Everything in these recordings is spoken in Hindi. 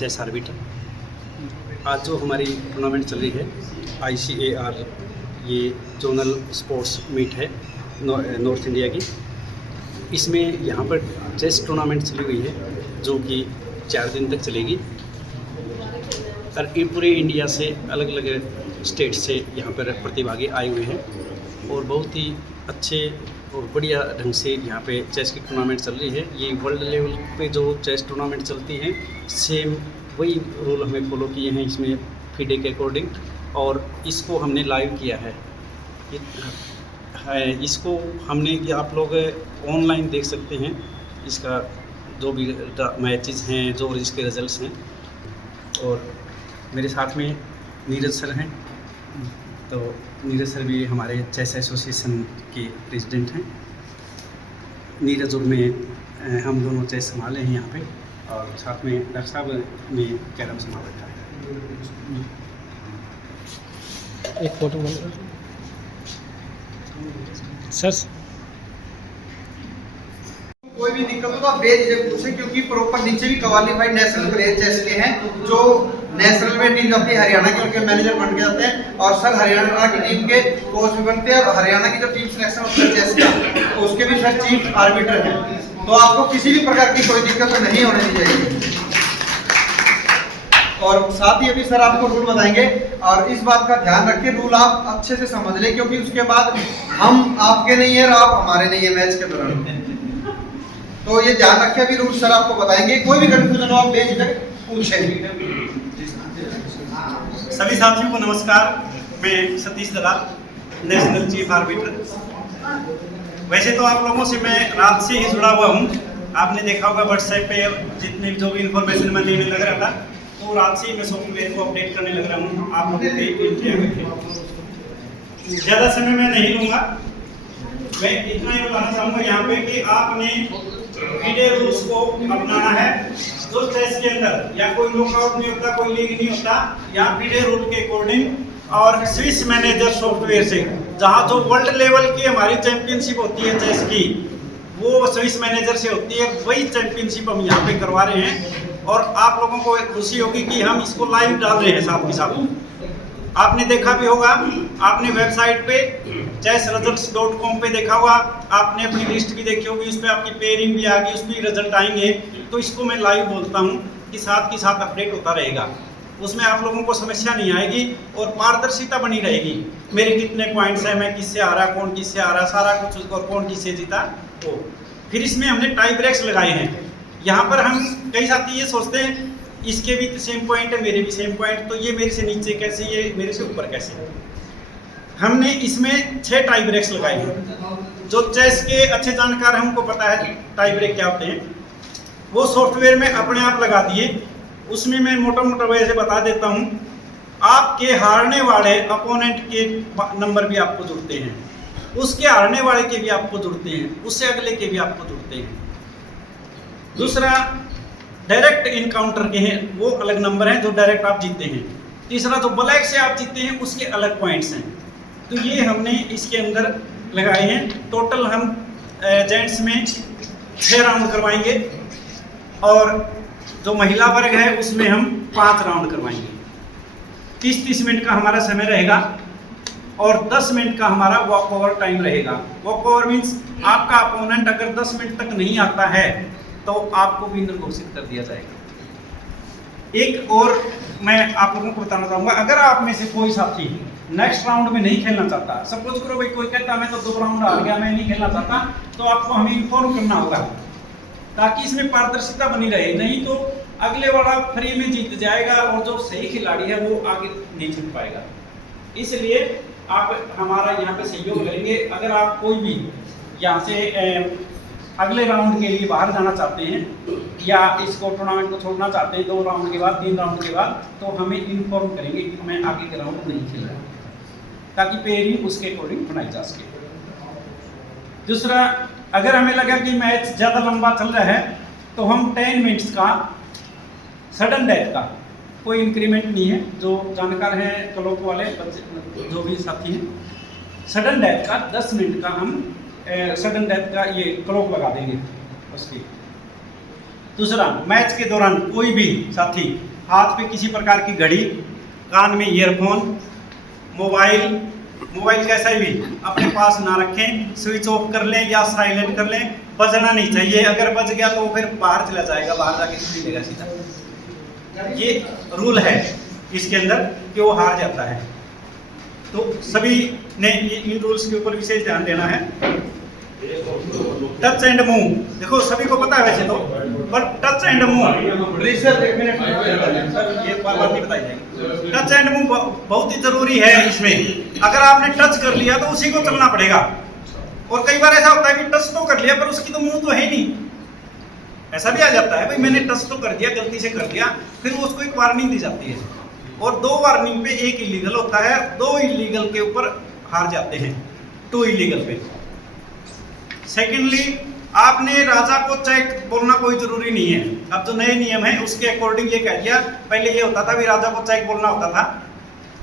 Chess orbiter. आज जो हमारी टूर्नामेंट चल रही है ICAR, ये जोनल स्पोर्ट्स मीट है नॉर्थ इंडिया की। इसमें यहाँ पर चेस टूर्नामेंट चली हुई है जो कि 4 दिन तक चलेगी। और ये पूरे इंडिया से अलग अलग स्टेट से यहाँ पर प्रतिभागी आए हुए हैं और बहुत ही अच्छे और बढ़िया ढंग से यहाँ पे चेस की टूर्नामेंट चल रही है। ये वर्ल्ड लेवल पे जो चेस टूर्नामेंट चलती हैं सेम वही रूल हमें फॉलो किए हैं इसमें FIDE के अकॉर्डिंग, और इसको हमने लाइव किया है। इसको हमने ये आप लोग ऑनलाइन देख सकते हैं, इसका जो भी मैचेस हैं, जो इसके रिजल्ट्स हैं। और मेरे साथ में नीरज सर हैं, तो नीरज सर भी हमारे चेस एसोसिएशन के प्रेसिडेंट हैं। नीरज और मैं हम दोनों चेस संभाले हैं यहाँ पे, और साथ में डॉक्टर साहब ने कैरम संभाल रखा है। एक फोटो सर। कोई भी दिक्कत हो तो आप बेझिझक पूछें, क्योंकि प्रॉपर नीचे भी क्वालिफाइड नेशनल प्लेयर चेस के हैं जो नेशनल में टीम अपनी हरियाणा के उनके मैनेजर बन के जाते हैं, और सर हरियाणा की टीम के कोच भी बनते हैं। और हरियाणा की जो टीम सिलेक्शन होती है चेस का, तो उसके भी सर चीफ आर्बिटर हैं। तो आपको किसी भी प्रकार की कोई दिक्कत नहीं होने दी जाएगी। और साथ ही अभी सर आपको रूल बताएंगे, और इस बात का ध्यान रखिए, रूल आप अच्छे से समझ लें, क्योंकि उसके बाद हम आपके नहीं है और आप हमारे नहीं है मैच के दौरान। तो ये ध्यान रखिए, अभी रूल सर आपको बताएंगे। कोई भी कंफ्यूजन हो आप बेझिझक पूछें। सभी साथियों को नमस्कार। मैं सतीश दलाल, नेशनल चीफ आर्बिटर। वैसे तो आप लोगों से मैं रात से ही जुड़ा हुआ हूँ। आपने देखा होगा व्हाट्सएप पे जितनी जो भी इंफॉर्मेशन मैं देने लग रहा था, तो रात से ही मैं सॉफ्टवेयर को अपडेट करने लग रहा हूँ आप लोगों के। ज़्यादा समय मैं नहीं लूँगा। मैं इतना ही बताना चाहूँगा यहाँ पे कि आपने FIDE रूल्स को अपनाना है। जो चेस के अंदर या कोई नॉकआउट नहीं होता, कोई लीग नहीं होता, यहाँ FIDE रूल के अकॉर्डिंग और स्विस मैनेजर सॉफ्टवेयर से, जहाँ जो वर्ल्ड लेवल की हमारी चैंपियनशिप होती है चेस की, वो स्विस मैनेजर से होती है। वही चैंपियनशिप हम यहाँ पे करवा रहे हैं, और आप लोगों को एक खुशी होगी कि हम इसको लाइव डाल रहे हैं साथ के साथ। आपने देखा भी होगा, आपने वेबसाइट पे chessresults.com पे देखा होगा, आपने अपनी लिस्ट भी देखी होगी, उस पर आपकी पेयरिंग भी आ गई, उस पर रिजल्ट आएंगे। तो इसको मैं लाइव बोलता हूँ कि साथ के साथ अपडेट होता रहेगा। उसमें आप लोगों को समस्या नहीं आएगी और पारदर्शिता बनी रहेगी। मेरे कितने पॉइंट्स हैं, मैं किससे आ रहा, कौन किससे आ रहा, सारा कुछ, और कौन किससे जीता वो। फिर इसमें हमने टाई ब्रेक्स लगाए हैं। यहाँ पर हम कई साथी ये सोचते हैं इसके भी सेम पॉइंट है, मेरे भी सेम पॉइंट, तो ये मेरे से नीचे कैसे, ये मेरे से ऊपर कैसे। हमने इसमें 6 टाई ब्रेक्स लगाए हैं। जो चेस के अच्छे जानकार हैं उनको पता है टाई ब्रेक क्या होते हैं। वो सॉफ्टवेयर में अपने आप लगा दिए। उसमें मैं मोटा मोटा वैसे बता देता हूँ। आपके हारने वाले अपोनेंट के नंबर भी आपको जुड़ते हैं, उसके हारने वाले के भी आपको जुड़ते हैं, उससे अगले के भी आपको जुड़ते हैं। दूसरा, डायरेक्ट इनकाउंटर के हैं, वो अलग नंबर हैं जो डायरेक्ट आप जीतते हैं। तीसरा, जो ब्लैक से आप जीतते हैं उसके अलग पॉइंट्स हैं। तो ये हमने इसके अंदर लगाए हैं। टोटल हम जेंट्स में 6 राउंड करवाएंगे, और जो महिला वर्ग है उसमें हम 5 राउंड करवाएंगे। 30-30 मिनट का हमारा समय रहेगा, और 10 मिनट का हमारा वॉक ओवर टाइम रहेगा। वॉक ओवर मीन्स आपका अपोनेंट अगर 10 मिनट तक नहीं आता है तो आपको विनर घोषित कर दिया जाएगा। एक और मैं आप लोगों को बताना चाहूँगा, अगर आप में से कोई साथी नेक्स्ट राउंड में नहीं खेलना चाहता, सपोज करो भाई कोई कहता मैं तो 2 राउंड हार गया, मैं नहीं खेलना चाहता, तो आपको हमें इन्फॉर्म करना होगा ताकि इसमें पारदर्शिता बनी रहे। नहीं तो अगले वाला फ्री में जीत जाएगा और जो सही खिलाड़ी है वो आगे नहीं जीत पाएगा। इसलिए आप हमारा यहाँ पे सहयोग करेंगे। अगर आप कोई भी यहाँ से अगले राउंड के लिए बाहर जाना चाहते हैं, या इसको टूर्नामेंट को छोड़ना चाहते हैं 2 राउंड के बाद, 3 राउंड के बाद, तो हमें इन्फॉर्म करेंगे कि मैं आगे के राउंड नहीं खेल रहा, ताकि पेयरिंग उसके अकॉर्डिंग बनाई जा सके। दूसरा, अगर हमें लगा कि मैच ज़्यादा लंबा चल रहा है तो हम 10 मिनट्स का सडन डेथ का कोई इंक्रीमेंट नहीं है। जो जानकार हैं क्लॉक वाले जो भी साथी हैं, सडन डेथ का 10 मिनट का हम सडन डेथ का ये क्लॉक लगा देंगे उसकी। दूसरा, मैच के दौरान कोई भी साथी हाथ पे किसी प्रकार की घड़ी, कान में ईयरफोन, मोबाइल कैसा भी अपने पास ना रखें, स्विच ऑफ कर लें या साइलेंट कर लें, बजना नहीं चाहिए। अगर बज गया तो फिर बाहर चला जाएगा, बाहर जाके सुन लेगा सीधा। ये रूल है इसके अंदर कि वो हार जाता है। तो सभी ने इन रूल्स के ऊपर विशेष ध्यान देना है। टच एंड मूव, देखो सभी को पता है वैसे तो, पर टच एंड मूव सर एक मिनट सर ये बार नहीं बताई जाएगी। टच एंड मूव बहुत ही जरूरी है इसमें। अगर आपने टच कर लिया तो उसी को चलना पड़ेगा। और कई बार ऐसा होता है कि टच तो कर लिया पर उसकी तो मुंह तो है नहीं, ऐसा भी आ जाता है भाई मैंने टच तो कर दिया, गलती से कर दिया, फिर उसको एक वार्निंग दी जाती है। और 2 वार्निंग पे 1 इलीगल होता है, 2 इलीगल के ऊपर हार जाते हैं, 2 इलीगल पे। सेकेंडली, आपने राजा को चेक बोलना कोई जरूरी नहीं है। अब जो नए नियम है उसके अकॉर्डिंग ये कह दिया, पहले ये होता था भी राजा को चेक बोलना होता था,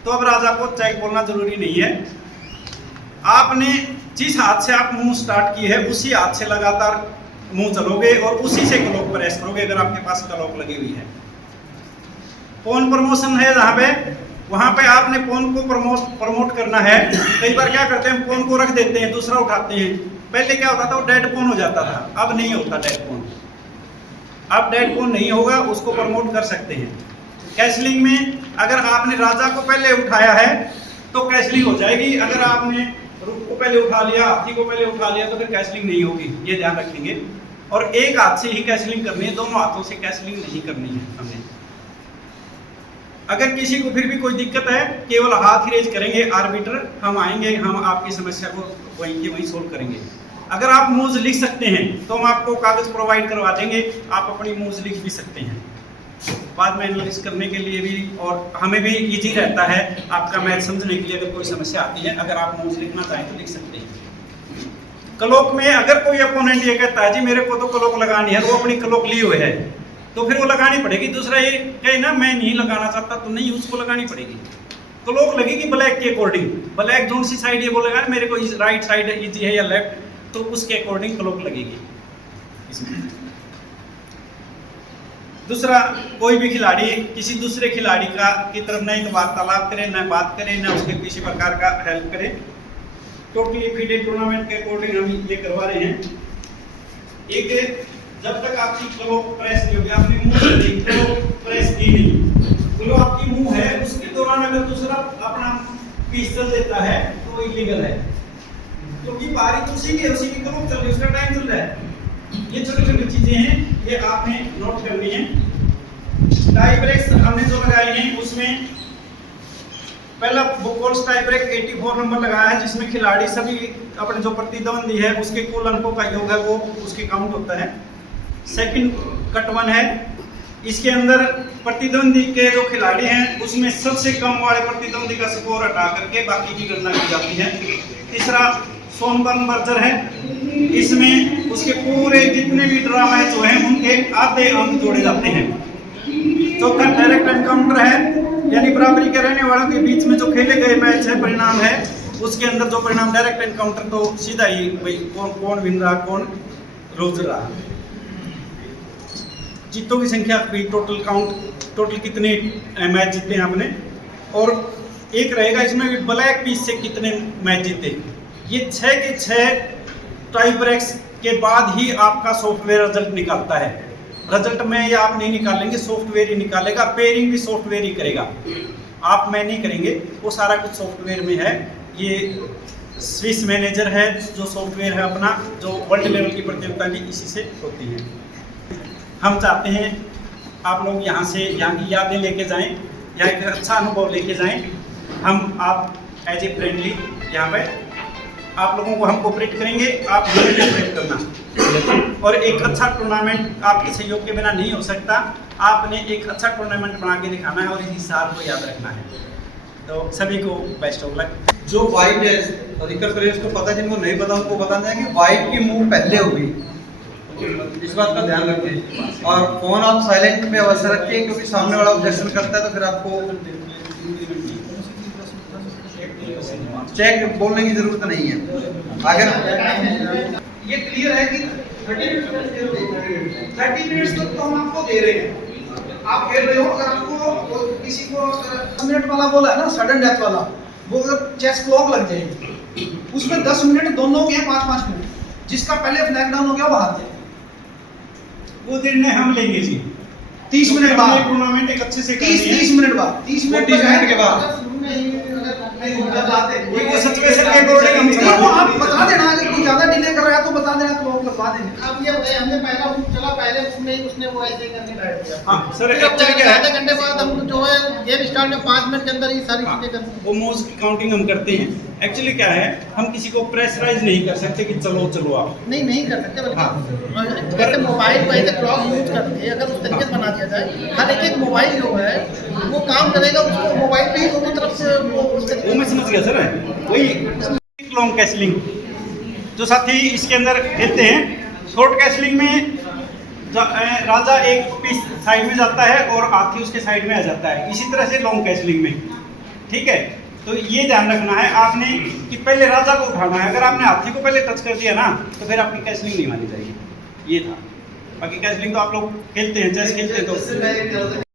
तो अब राजा को चेक बोलना जरूरी नहीं है। आपने जिस हाथ से आप मुंह स्टार्ट की है उसी हाथ से लगातार मुंह चलोगे और उसी से क्लॉक प्रेस करोगे अगर आपके पास क्लॉक लगी हुई है। फोन प्रमोशन है जहाँ पे, वहां पे आपने फोन को प्रमोट करना है। कई बार क्या करते हैं, फोन को रख देते हैं, दूसरा उठाते हैं। पहले क्या होता था, वो डेड फोन हो जाता था, अब नहीं होता डेड फोन। अब डेड फोन नहीं होगा, उसको प्रमोट कर सकते हैं। कैसलिंग में अगर आपने राजा को पहले उठाया है तो कैसलिंग हो जाएगी, अगर आपने रुक को पहले उठा लिया, हाथी को पहले उठा लिया तो फिर कैसलिंग नहीं होगी, ये ध्यान रखेंगे। और एक हाथ से ही कैसलिंग करनी है, दोनों हाथों से कैसलिंग नहीं करनी है हमने। अगर किसी को फिर भी कोई दिक्कत है, केवल हाथ ही रेज करेंगे आर्बिटर, हम आएंगे, हम आपकी समस्या को वहीं के वहीं सोल्व करेंगे। अगर आप मूव्स लिख सकते हैं तो हम आपको कागज प्रोवाइड करवा देंगे, आप अपनी मूव्स लिख भी सकते हैं बाद में एनालिसिस करने के लिए भी, और हमें भी इजी रहता है आपका मैथ समझने के लिए। अगर कोई समस्या आती है, अगर आप मूव्स लिखना चाहें तो लिख सकते हैं। क्लॉक में अगर कोई अपोनेंट ये कहता है जी मेरे को तो क्लॉक लगानी है, वो अपनी क्लॉक ली हुई है, तो फिर वो लगानी पड़ेगी। दूसरा ये कहे ना मैं नहीं लगाना चाहता, तो नहीं, उसको लगानी पड़ेगी। क्लॉक लगेगी ब्लैक के अकॉर्डिंग, ब्लैक जोन सी साइड ये बोलेगा मेरे को राइट साइड इजी है या लेफ्ट, तो उसके अकॉर्डिंग क्लॉक लगेगी इसमें। दूसरा, कोई भी खिलाड़ी किसी दूसरे खिलाड़ी का की तरफ नहीं तो वार्तालाप करे, न बात करे, न उसके किसी प्रकार का हेल्प करे। टोटली फीडेड टूर्नामेंट के अकॉर्डिंग हम ये करवा रहे हैं। एक, जब तक आपकी क्लॉक प्रेस नहीं होगी, आपने मुंह से क्लॉक प्रेस की नहीं, क्लॉक आपकी मुंह है, उसके दौरान अगर दूसरा अपना पीस चल देता है तो इलीगल है, क्योंकि बारी उसी की क्लॉक चल रही है, उसका टाइम चल रहा है। ये छोटी छोटी चीजें हैं, ये आपने नोट करनी है। टाई ब्रेक्स हमने जो लगाए हैं उसमें पहला बुकॉल्स टाई ब्रेक 84 नंबर लगाया है, जिसमें खिलाड़ी सभी अपने जो प्रतिद्वंदी है उसके कुल अंकों का योग है वो उसके काउंट होता है। सेकंड कट वन है, इसके अंदर प्रतिद्वंदी के जो खिलाड़ी हैं उसमें सबसे कम वाले प्रतिद्वंदी का स्कोर हटा करके बाकी की गणना की जाती है। तीसरा सोनबर्न बर्जर है, इसमें उसके पूरे जितने भी ड्रा मैच हुए हैं उनके आधे अंक जोड़े जाते हैं। चौथा डायरेक्ट एनकाउंटर है, यानी बराबरी के रहने वालों के बीच में जो खेले गए मैच है परिणाम है, उसके अंदर जो परिणाम डायरेक्ट एनकाउंटर तो सीधा ही भाई कौन विन रहा कौन लूज रहा। जीतों की संख्या भी टोटल काउंट, टोटल कितने मैच जीते हैं आपने, और एक रहेगा इसमें भी ब्लैक पीस से कितने मैच जीते। ये 6 के 6 टाई ब्रेक्स के बाद ही आपका सॉफ्टवेयर रिजल्ट निकालता है। रिजल्ट में ये आप नहीं निकालेंगे, सॉफ्टवेयर ही निकालेगा, पेयरिंग भी सॉफ्टवेयर ही करेगा, आप मैं नहीं करेंगे, वो सारा कुछ सॉफ्टवेयर में है। ये स्विस मैनेजर है जो सॉफ्टवेयर है अपना, जो वर्ल्ड लेवल की प्रतियोगिता की इसी से होती है। हम चाहते हैं आप लोग यहाँ से यहाँ की यादें लेके जाएं, यहाँ एक अच्छा अनुभव लेके जाएं। हम आप एज ए फ्रेंडली यहाँ पे आप लोगों को हम कोऑपरेट करेंगे, आप हमें कोऑपरेट करना, और एक अच्छा टूर्नामेंट आपके सहयोग के बिना नहीं हो सकता। आपने एक अच्छा टूर्नामेंट बना के दिखाना है और इस हिसाब को याद रखना है। तो सभी को बेस्ट ऑफ लक। जो वाइट है, अधिकतर प्लेयर्स को पता है, जिनको नहीं पता उनको बताना है कि वाइट की मूव पहले होगी, इस बात का ध्यान रखें। और फोन आप साइलेंट पे अवश्य रखिए, क्योंकि सामने वाला ऑब्जेक्शन करता है तो फिर आपको चेक बोलने की जरूरत नहीं है। अगर ये क्लियर है कि 30 मिनट्स तक तो हम आपको दे रहे हैं, आप खेल रहे हो, अगर आपको किसी को 10 मिनट वाला बोला है ना, सडन डेथ वाला, वो अगर चेस क्लॉक लग जाएगी उसमें 10 मिनट दोनों के 5-5 मिनट, जिसका पहले फ्लैग डाउन हो गया वो हार जाएगा। वो निर्णय हम लेंगे जी 30 मिनट बाद, टूर्नामेंट एक अच्छे से करनी है। 30 मिनट बाद, 30 मिनट 30 मिनट के बाद वो सिचुएशन के अकॉर्डिंग हम नहीं, वो आप बता देना, अगर कोई ज्यादा डिले कर रहा है तो बता देना, क्लॉक लगवा देंगे। अब ये बताइए, हमने पहला ग्रुप चला, पहले ग्रुप में ही उसने वो ऐसे ही करके बैठ गया। हाँ सर, फिर अब एक्चुअली क्या आधे है, घंटे बाद हम जो है गेम स्टार्ट में 5 मिनट के अंदर ही सारी चीजें करनी है। वो मोज की काउंटिंग हम करते हैं। एक्चुअली क्या है, हम किसी को प्रेशराइज नहीं कर सकते कि चलो चलो आप। नहीं कर सकते, बल्कि जैसे मोबाइल को ऐसे क्लॉक यूज करके अगर उस तरीके से बना दिया जाए, हर एक मोबाइल जो है वो काम करेगा, उसको मोबाइल पे ही दोनों तरफ से वो उस तरीके वो मैं समझ गया सर, वही लॉन्ग कैसलिंग जो साथी इसके अंदर खेलते हैं। शॉर्ट कैसलिंग में राजा एक पीस साइड में जाता है और हाथी उसके साइड में आ जाता है, इसी तरह से लॉन्ग कैसलिंग में, ठीक है। तो ये ध्यान रखना है आपने कि पहले राजा को उठाना है। अगर आपने हाथी को पहले टच कर दिया ना तो फिर आपकी कैसलिंग नहीं मानी जाएगी। ये था, बाकी कैसलिंग तो आप लोग खेलते हैं, चेस खेलते हैं तो